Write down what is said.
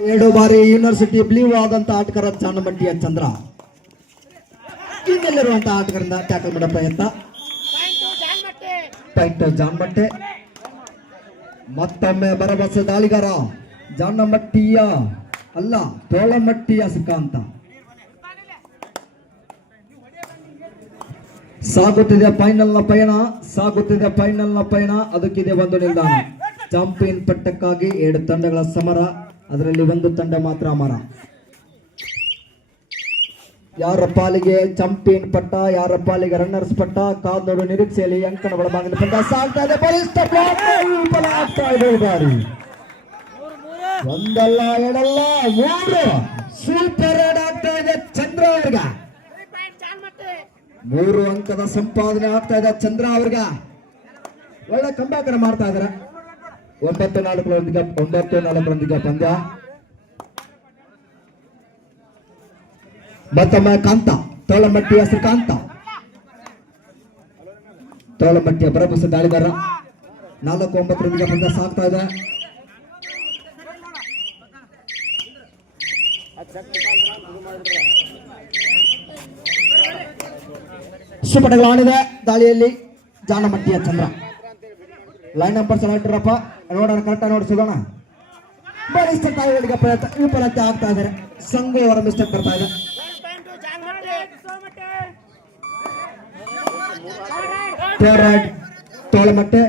2 ಬಾರಿ university blue ಆದಂತ ಆಟಗಾರ ಜಾನಮಟ್ಟಿಯ ಚಂದ್ರ ಇನ್ನೆಲ್ಲಿರುವಂತಹ ಆಟಗಾರರಿಂದ ಟ್ಯಾಕಲ್ ಮಾಡೋ ಪ್ರಯತ್ನ. ಪಾಯಿಂಟ್ ಜಾನಮಟ್ಟೆ. ಮತ್ತೊಮ್ಮೆ ಭರವಸೆ ದಾಳಿಗಾರ ಜಾನಮಟ್ಟಿಯ ಅಲ್ಲ ತೋಳಮಟ್ಟಿಯ ಸುಖಾಂತ. ಸಾಗುತ್ತಿದೆ ಫೈನಲ್ನ ಪಯಣ. ಅದಕ್ಕಿದೆ ಒಂದು ನಿಲ್ದಾಣ. ಚಾಂಪಿಯನ್ ಪಟ್ಟಕ್ಕಾಗಿ 2 ತಂಡಗಳ ಸಮರ. ಅದರಲ್ಲಿ ಒಂದು ತಂಡ ಮಾತ್ರ ಅಮರ. ಯಾರ ಪಾಲಿಗೆ ಚಾಂಪಿಯನ್ ಪಟ್ಟ, ಯಾರ ಪಾಲಿಗೆ ರನ್ನರ್ಸ್ ಪಟ್ಟ, ಕಾದೋಡು ನಿರೀಕ್ಷೆಯಲ್ಲಿ ಅಂಕಣ ಒಳಭಾಗದ ಪಟ್ಟ ಸಾಗ್ತಾ ಇದೆ. ಬಲಿಷ್ಠ ಆಗ್ತಾ ಇದೆ ಬಾರಿ. ಒಂದಲ್ಲ ಎರಡಲ್ಲ 3 ಸೂಪರ್ ರೈಡ್ ಆಗ್ತಾ ಇದೆ ಚಂದ್ರ ಅವ್ರಿಗ. 3 ಅಂಕದ ಸಂಪಾದನೆ ಆಗ್ತಾ ಇದೆ ಚಂದ್ರ ಅವ್ರಿಗ. ಒಳ್ಳೆ ಕಂಬ್ಯಾಕ್ ಮಾಡ್ತಾ ಇದಾರೆ. 9-4 ಪಂದ್ಯ. ಮತ್ತೊಮ್ಮೆ ಕಾಂತ ತೋಳಮಟ್ಟಿಯ ಶ್ರೀಕಾಂತ, ತೋಳಮಟ್ಟಿಯ ಭರವಸೆ ದಾಳಿಗಾರ. 4-9 ಪಂದ್ಯ ಸಾಗ್ತಾ ಇದೆ. ಸುಪಟಗಳು ಆಡಿದೆ ದಾಳಿಯಲ್ಲಿ ಜಾನಮಟ್ಟಿಯ ಚಂದ್ರ. ಲೈನ್ ನಂಬರ್ ಸೆಲೆಕ್ಟರಪ್ಪ ನೋಡೋಣ, ಕರೆಕ್ಟ್ ನೋಡಿ ಸಿಗೋಣ. ಬಲಿಷ್ಠ ತಾಯಿಗಳಿಗೆ ಪ್ರಯತ್ನ ವಿಫಲತೆ ಆಗ್ತಾ ಇದ್ದಾರೆ. ಸಂಘು ಅವರ ಮಿಸ್ಟೇಕ್ ಬರ್ತಾ ಇದೆ. ತೋಳಮಟ್ಟೆ